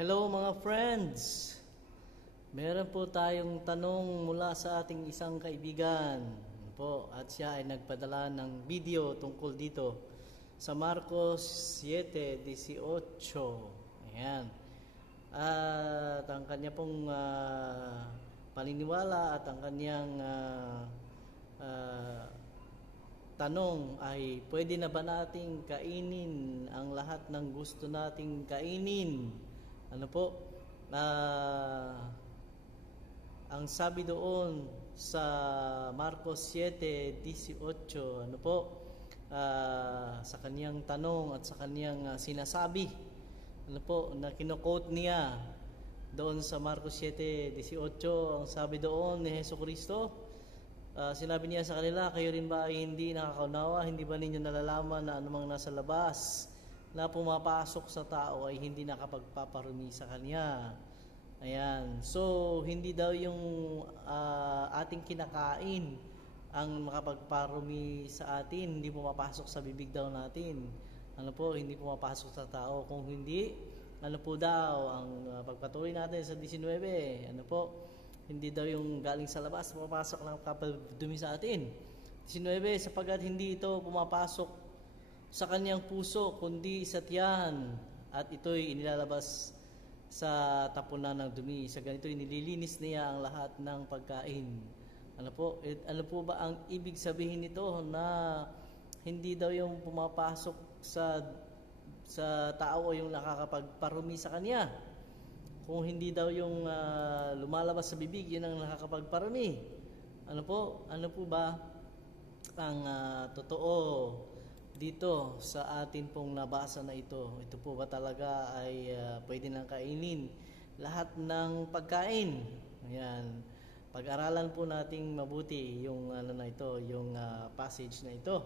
Hello mga friends! Meron po tayong tanong mula sa ating isang kaibigan po, at siya ay nagpadala ng video tungkol dito sa Marcos 7:18. Ayan. At ang kanya pong paniniwala at ang kanyang tanong ay, pwede na ba nating kainin ang lahat ng gusto nating kainin? Ano po? Ang sabi doon sa Marcos 7:18, ano po? Sa kaniyang tanong at sa kaniyang sinasabi, ano po, na kino-quote niya doon sa Marcos 7:18, ang sabi doon ni Jesucristo, sinabi niya sa kanila, kayo rin ba ay hindi nakakaunawa? Hindi ba ninyo nalalaman na anumang nasa labas na pumapasok sa tao ay hindi nakapagpaparumi sa kanya? Ayan. So, hindi daw yung ating kinakain ang makapagparumi sa atin. Hindi pumapasok sa bibig daw natin. Ano po? Hindi pumapasok sa tao. Kung hindi, ano po daw ang pagpatuloy natin sa 19? Ano po? Hindi daw yung galing sa labas, pumapasok lang kapag dumi sa atin. 19, sapagkat hindi ito pumapasok sa kanyang puso, kundi sa tiyan, at ito'y inilalabas sa tapunan ng dumi. Sa ganito, nililinis niya ang lahat ng pagkain. Ano po ba ang ibig sabihin nito, na hindi daw yung pumapasok sa tao o yung nakakapagparumi sa kanya? Kung hindi daw yung lumalabas sa bibig, yun ang nakakapagparumi. Ano po ba ang totoo dito sa atin pong nabasa na ito? Ito po ba talaga ay pwede nang kainin lahat ng pagkain? Ayan. Pag-aralan po nating mabuti yung yung passage na ito.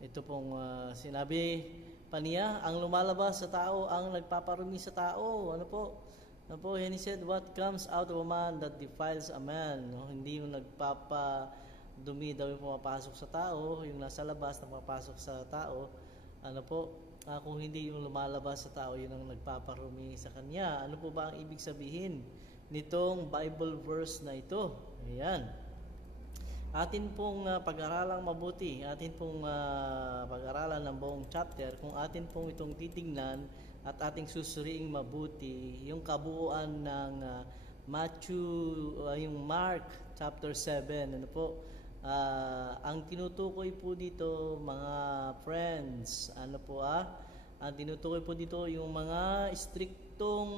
Ito pong sinabi pa niya, ang lumalabas sa tao ang nagpaparumi sa tao. Ano po? And he said, what comes out of a man that defiles a man? No? Hindi yung nagpapadumi daw yung pumapasok sa tao, yung nasa labas na pumapasok sa tao. Ano po? Kung hindi yung lumalabas sa tao, yun ang nagpaparumi sa kanya. Ano po ba ang ibig sabihin nitong Bible verse na ito? Ayan. Atin pong pag-aralang mabuti, atin pong pag-aralan ng buong chapter, kung atin pong itong titingnan at ating susuriing mabuti yung kabuuan ng yung Mark chapter 7. Ano po? Ang tinutukoy po dito, mga friends, ang tinutukoy po dito yung mga striktong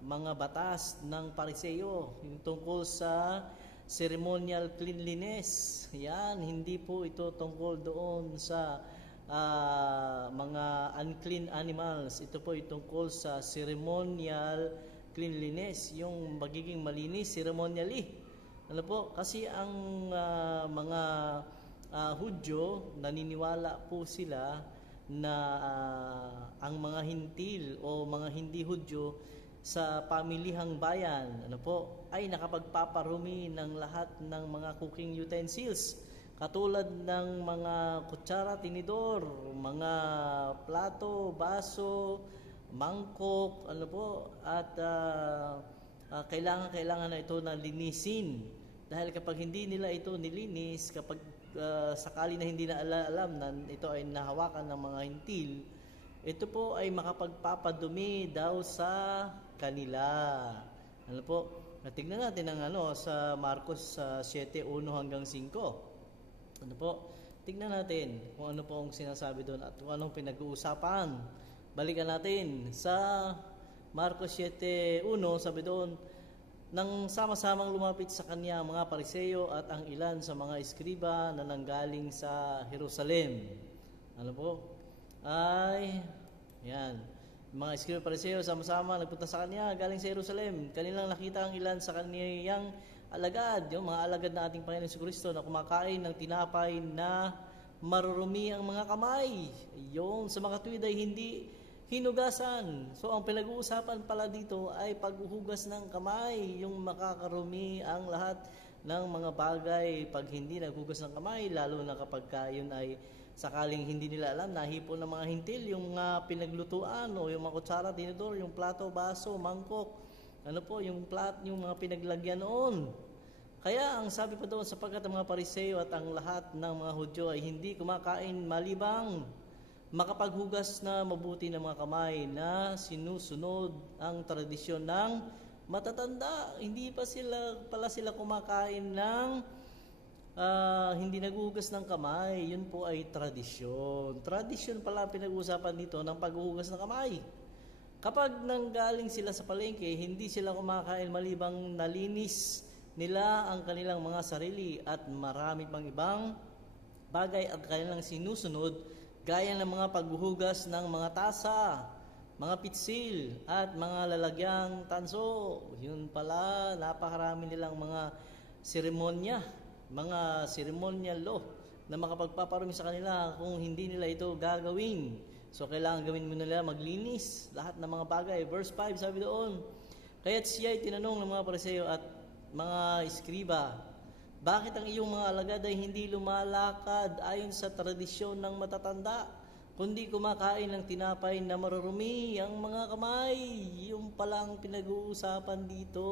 mga batas ng Pariseo, yung tungkol sa ceremonial cleanliness. Yan, hindi po ito tungkol doon sa mga unclean animals. Ito po ay tungkol sa ceremonial cleanliness, yung magiging malinis ceremonially. Ano po? Kasi ang mga Hudyo, naniniwala po sila na ang mga hintil o mga hindi Hudyo sa pamilihang bayan, ay nakapagpaparumi ng lahat ng mga cooking utensils, katulad ng mga kutsara, tinidor, mga plato, baso, mangkok, at kailangan na ito na linisin. Dahil kapag hindi nila ito nilinis, kapag sakali na hindi na alam na ito ay nahawakan ng mga hintil, ito po ay makapagpapadumi daw sa kanila. Tingnan natin ang sa Marcos 7:1-5. Tingnan natin kung ano po ang sinasabi doon at kung anong pinag-uusapan. Balikan natin sa Marcos 7:1, sabi doon, nang sama-samang lumapit sa kanya mga Pariseo at ang ilan sa mga eskriba na nanggaling sa Jerusalem. Yan. Mga eskriba Pariseo sama-sama nagpunta sa kanya galing sa Jerusalem. Kanilang nakita ang ilan sa kaniyang alagad, yung mga alagad na ating Panginoon Jesucristo, na kumakain ng tinapay na marurumi ang mga kamay. Yung sa mga tuwid ay hindi hinugasan. So, ang pinag-uusapan pala dito ay paghuhugas ng kamay, yung makakarumi ang lahat ng mga bagay pag hindi naghugas ng kamay, lalo na kapag yun ay Sakaling hindi nila alam, nahipo ng mga hintil yung pinaglutuan o yung mga kutsara, tinidor, yung plato, baso, mangkok, yung mga pinaglagyan noon. Kaya ang sabi pa doon, sapagkat ang mga Pariseo at ang lahat ng mga Hudyo ay hindi kumakain malibang makapaghugas na mabuti ng mga kamay na sinusunod ang tradisyon ng matatanda. Hindi pa sila kumakain ng hindi naghuhugas ng kamay. Yun po ay tradisyon. Tradisyon pala pinag-uusapan dito ng paghuhugas ng kamay. Kapag nanggaling sila sa palengke, hindi sila kumakain malibang nalinis nila ang kanilang mga sarili at marami pang ibang bagay ang kanilang sinusunod, gaya ng mga paghuhugas ng mga tasa, mga pitsil at mga lalagyang tanso. Yun pala, napakarami nilang mga seremonya, mga ceremonial law na makapagpaparumi sa kanila kung hindi nila ito gagawin. So kailangan gawin mo nila maglinis lahat ng mga bagay. Verse 5 sabi doon, kaya't siya ay tinanong ng mga Pariseo at mga eskriba, bakit ang iyong mga alagad ay hindi lumalakad ayon sa tradisyon ng matatanda, kundi kumakain ng tinapay na marurumi ang mga kamay? Yung palang pinag-uusapan dito,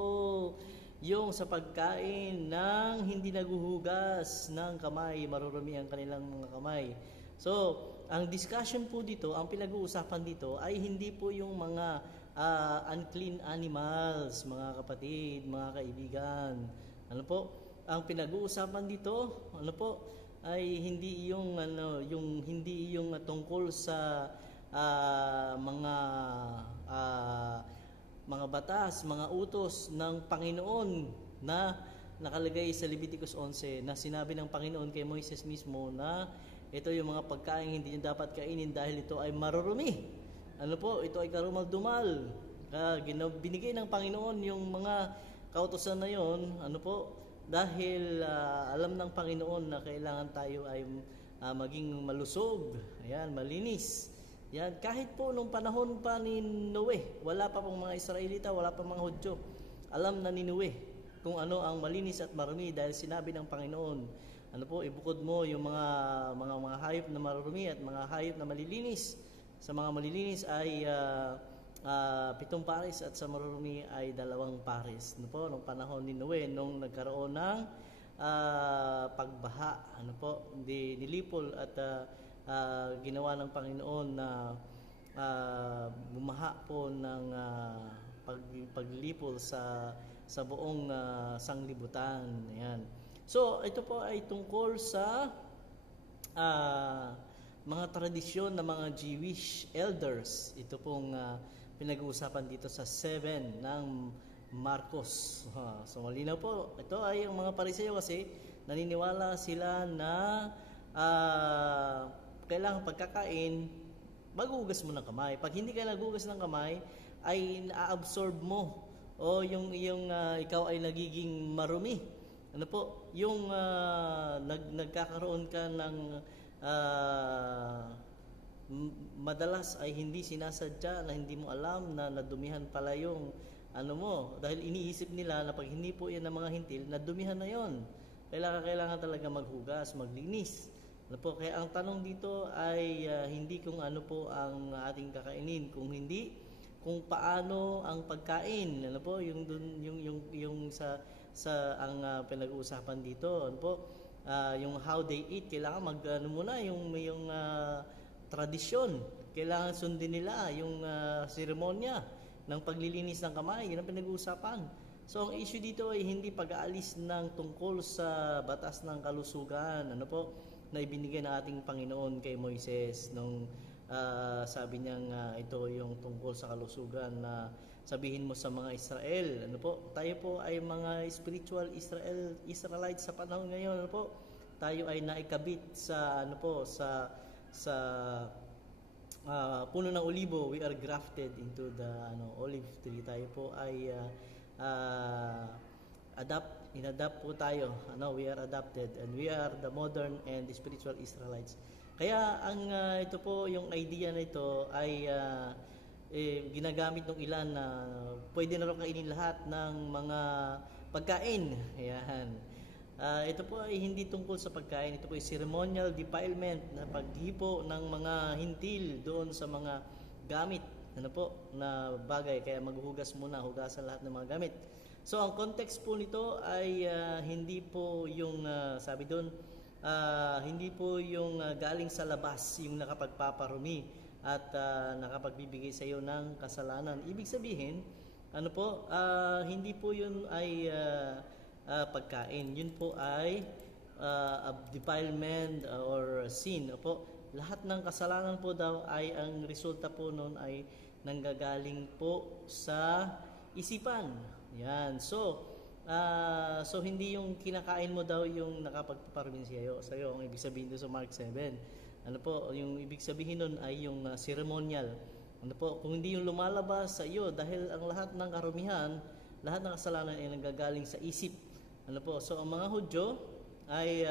yung sa pagkain ng hindi naguhugas ng kamay, marurumi ang kanilang mga kamay. So, ang discussion po dito, ang pinag-uusapan dito ay hindi po yung mga unclean animals, mga kapatid, mga kaibigan. Ano po? Ang pinag-uusapan dito, ay hindi yung tungkol sa mga batas, mga utos ng Panginoon na nakalagay sa Leviticus 11 na sinabi ng Panginoon kay Moises mismo na ito yung mga pagkain hindi niyo dapat kainin dahil ito ay marurumi. Ito ay karumal-dumal. Binigay ng Panginoon yung mga kautosan na yon, dahil alam ng Panginoon na kailangan tayo ay maging malusog, malinis. Kahit po nung panahon pa ni Noe, wala pa pong mga Israelita, wala pa mga Hudyo. Alam na ni Noe kung ano ang malinis at marumi dahil sinabi ng Panginoon, ibukod mo yung mga hayop na marumi at mga hayop na malilinis. Sa mga malilinis ay 7 pares at sa marurumi ay 2 pares. Nung panahon ni Noe, nung nagkaroon ng pagbaha, nilipol at ginawa ng Panginoon na bumaha po ng paglipol sa buong sanglibutan. Ayan. So, ito po ay tungkol sa mga tradisyon ng mga Jewish elders. Ito pong pinag-uusapan dito sa 7 ng Marcos. So, malinaw po. Ito ay ang mga Pariseo kasi naniniwala sila na kailangan pagkakain, maghugas mo ng kamay. Pag hindi ka naghugas ng kamay, ay na-absorb mo o yung ikaw ay nagiging marumi. Yung nagkakaroon ka ng madalas ay hindi sinasadya na hindi mo alam na nadumihan pala yung dahil iniisip nila na pag hindi po yan ng mga hintil, nadumihan na yon. Kailangan talaga maghugas, maglinis. Kaya ang tanong dito ay hindi kung ano po ang ating kakainin, kung hindi kung paano ang pagkain. Yung sa ang pinag-uusapan dito, yung how they eat, kailangan muna yung tradisyon. Kailangan sundin nila yung seremonya ng paglilinis ng kamay. Yun ang pinag-uusapan. So, ang issue dito ay hindi pag-aalis ng tungkol sa batas ng kalusugan, na ibinigay ng ating Panginoon kay Moises nung sabi niyang ito yung tungkol sa kalusugan na sabihin mo sa mga Israel. Tayo po ay mga spiritual Israelites sa panahon ngayon. Tayo ay naikabit sa sa puno ng olibo. We are grafted into the olive tree. Tayo po ay inadapt po tayo. We are adopted and we are the modern and the spiritual Israelites. Kaya ang ito po, yung idea na ito ay ginagamit ng ilan na pwede na rin kainin lahat ng mga pagkain. Ayan. Ito po ay hindi tungkol sa pagkain. Ito po ay ceremonial defilement na paghipo ng mga hintil doon sa mga gamit na bagay. Kaya maghuhugas muna, hugasan lahat ng mga gamit. So ang context po nito ay hindi po yung sabi doon, hindi po yung galing sa labas, yung nakapagpaparumi at nakapagbibigay sa iyo ng kasalanan. Ibig sabihin, hindi po yun ay pagkain. Yun po ay defilement or sin. Lahat ng kasalanan po daw ay ang resulta po noon ay nanggagaling po sa isipan. Yan. So hindi yung kinakain mo daw yung nakapagpaparmin sa iyo. Ang ibig sabihin doon sa Mark 7. Yung ibig sabihin nun ay yung ceremonial. Kung hindi yung lumalabas sa iyo dahil ang lahat ng karumihan, lahat ng kasalanan ay nanggagaling sa isip. So ang mga Hudyo ay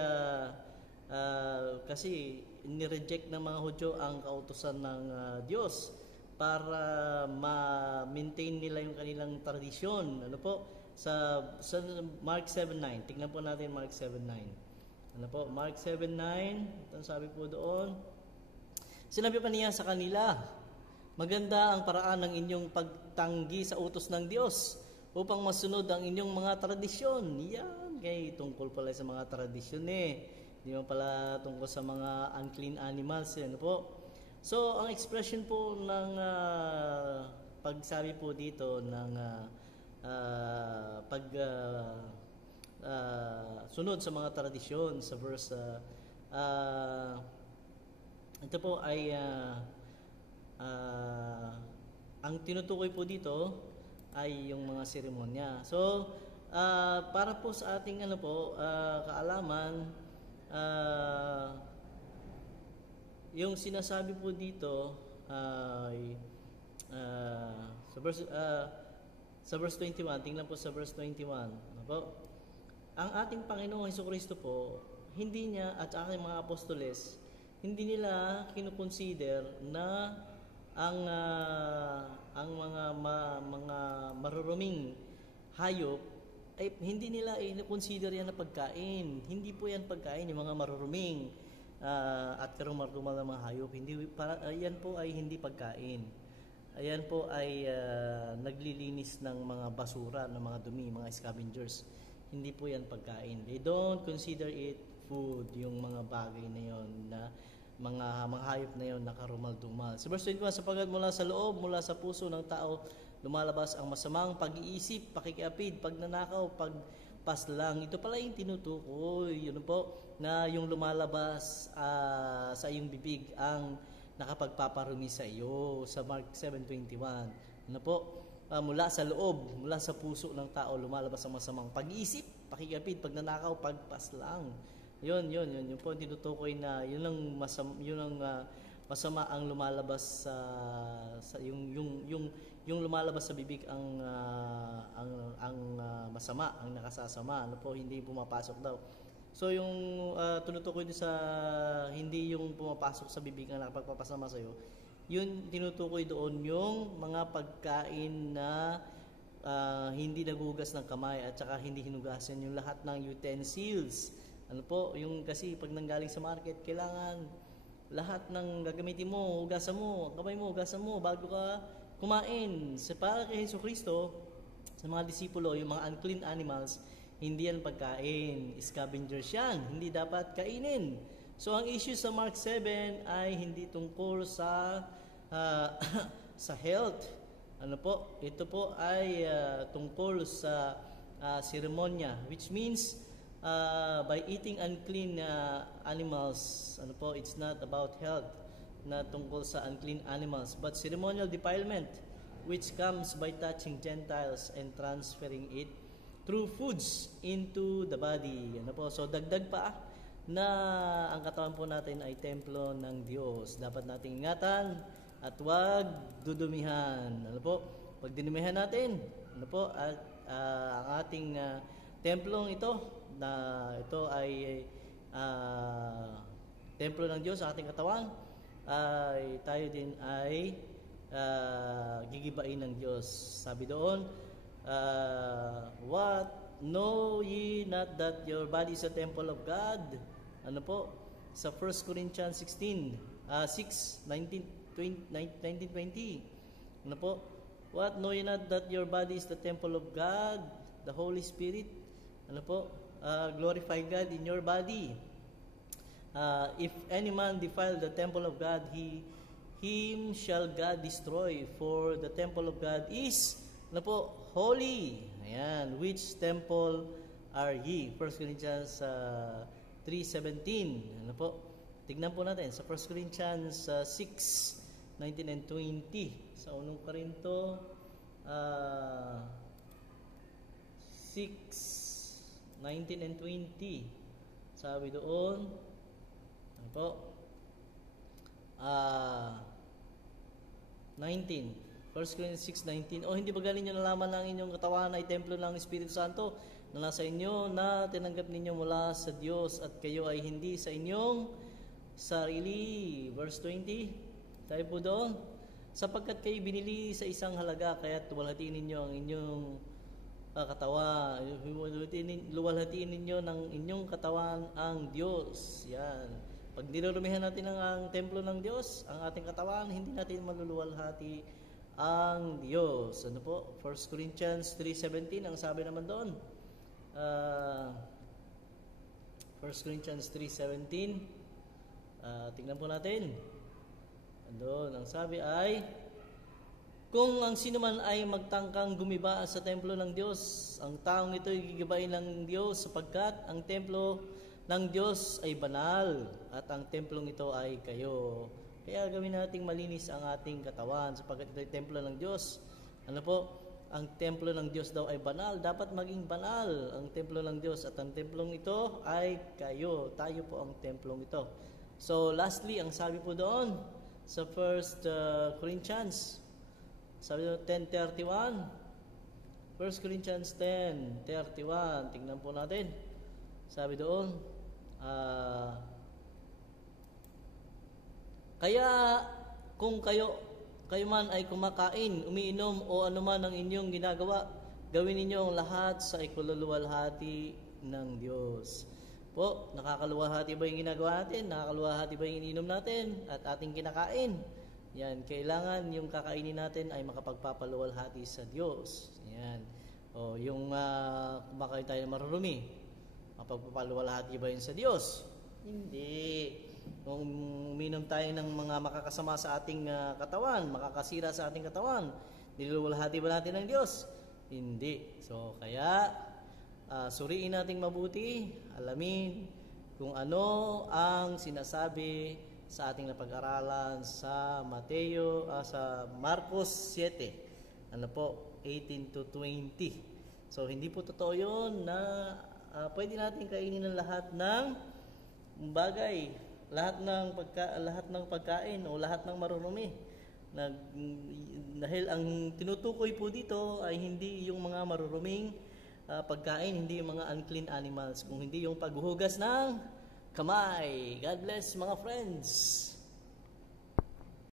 kasi nireject ng mga Hudyo ang kautusan ng Diyos para ma-maintain nila yung kanilang tradisyon. Sa Mark 7:9. Tingnan po natin Mark 7:9. Mark 7:9. Ito sabi po doon. Sinabi pa niya sa kanila, maganda ang paraan ng inyong pagtanggi sa utos ng Diyos upang masunod ang inyong mga tradisyon. Yan, kay tungkol pala sa mga tradisyon Hindi mo pala tungkol sa mga unclean animals. So, ang expression po ng pagsabi po dito ng sunod sa mga tradisyon sa verse ito po ay ang tinutukoy po dito ay yung mga seremonya. So para po sa ating kaalaman, yung sinasabi po dito ay sa verse 21, tingnan po sa verse 21. Ang ating Panginoong Hesukristo po, hindi niya at aking mga apostoles, hindi nila kinukonsider na ang mga maruruming hayop ay hindi nila i-consider yan na pagkain. Hindi po yan pagkain, yung mga maruruming at karumal-rumal na mga hayop. Yan po ay hindi pagkain. Ayan po ay naglilinis ng mga basura, ng mga dumi, mga scavengers. Hindi po yan pagkain. They don't consider it food, yung mga bagay na yon, na mga hayop na yon na karumal-dumal. Sa verse 21, sapagkat mula sa loob, mula sa puso ng tao, lumalabas ang masamang pag-iisip, pakikiapid, pagnanakaw, pagpaslang. Ito pala yung tinutukoy. Yun po, na yung lumalabas sa iyong bibig ang nakapagpaparumi sa iyo sa Mark 7:21. Mula sa loob, mula sa puso ng tao lumalabas ang masamang pag-iisip, pakikiapid, pagnanakaw, pagpaslang. Yun po tinutukoy na yun ang masama ang lumalabas sa yung lumalabas sa bibig ang masama, ang nakasasama. Hindi pumapasok daw. So yung tinutukoy din sa hindi yung pumapasok sa bibig ang nakapagpapasama sa iyo, yun tinutukoy doon yung mga pagkain na hindi naguhugas ng kamay at saka hindi hinugasan yung lahat ng utensils. Yung kasi pag nanggaling sa market, kailangan lahat ng gagamitin mo, hugasan mo, kamay mo, hugasan mo bago ka kumain. Para kay Jesucristo, sa mga disipulo, yung mga unclean animals, hindi yan pagkain, scavengers yan, hindi dapat kainin. So ang issue sa Mark 7 ay hindi tungkol sa sa health. Ito po ay tungkol sa seremonya, which means by eating unclean animals, it's not about health, na tungkol sa unclean animals, but ceremonial defilement, which comes by touching Gentiles and transferring it through foods into the body. So dagdag pa na ang katawan po natin ay templo ng Diyos. Dapat nating ingatan at huwag dudumihan. Pag dinumihan natin, at ang ating templong ito, na ito ay templo ng Diyos, sa ating katawan, ay tayo din ay gigibain ng Diyos. Sabi doon, what know ye not that your body is a temple of God? Ano po? Sa 1 Corinthians 19:20. Ano po? What, know ye not that your body is the temple of God, the Holy Spirit? Ano po? Glorify God in your body. If any man defile the temple of God, him shall God destroy, for the temple of God is, ano po, holy. Ayan, which temple are ye? 1 Corinthians 3:17. Ano po? Tignan po natin sa 1 Corinthians 6:19 and 20. Sa unang Korinto 6:19 and 20. Sabi doon, ano po? 19. 1 Corinthians 6:19. O hindi ba galing nyo nalaman na ang inyong katawan ay templo ng Espiritu Santo na nasa inyo, na tinanggap ninyo mula sa Diyos, at kayo ay hindi sa inyong sarili? Verse 20. Tayo po doon. Sapagkat kayo binili sa isang halaga, kaya luwalhatiin ninyo ang inyong katawan. Luwalhatiin ninyo ng inyong katawan ang Diyos. Yan. Pag nilurumihan natin ang templo ng Diyos, ang ating katawan, hindi natin maluluwalhati ang Diyos. Ano po? 1 Corinthians 3:17, ang sabi naman doon. 1 Corinthians 3:17. Tingnan po natin. Doon, ang sabi ay, kung ang sino man ay magtangkang gumiba sa templo ng Diyos, ang taong ito ay gigibain ng Diyos, sapagkat ang templo ng Diyos ay banal, at ang templong ito ay kayo. Kaya gawin nating malinis ang ating katawan, sapagkat ito ay templo ng Diyos. Ano po? Ang templo ng Diyos daw ay banal. Dapat maging banal ang templo ng Diyos, at ang templong ito ay kayo. Tayo po ang templong ito. So lastly, ang sabi po doon sa 1 Corinthians, sabi doon 10:31. 1 Corinthians 10:31. Tingnan po natin. Sabi doon, kaya kung kayo man ay kumakain, umiinom o anuman ang inyong ginagawa, gawin ninyo ang lahat sa ikaluluwalhati ng Diyos. Po, nakakaluwalhati ba yung ginagawa natin? Nakakaluwalhati ba yung iniinom natin at ating kinakain? Yan, kailangan yung kakainin natin ay makapagpapaluwalhati sa Diyos. Yan. O yung kumakain tayo ng marurumi, mapagpapaluwalhati ba yun sa Diyos? Hindi. Kung uminom tayo ng mga makakasama sa ating katawan, makakasira sa ating katawan, niluluwalhati ba natin ng Diyos? Hindi. So, kaya suriin nating mabuti, alamin kung ano ang sinasabi sa ating napag-aralan sa sa Marcos 7, ano po, 18 to 20. So hindi po totoo yun na pwede natin kainin ng lahat ng bagay, lahat ng pagkain o lahat ng marurumi. Dahil ang tinutukoy po dito ay hindi yung mga maruruming pagkain, hindi yung mga unclean animals, kung hindi yung paghuhugas ng kamay. God bless mga friends.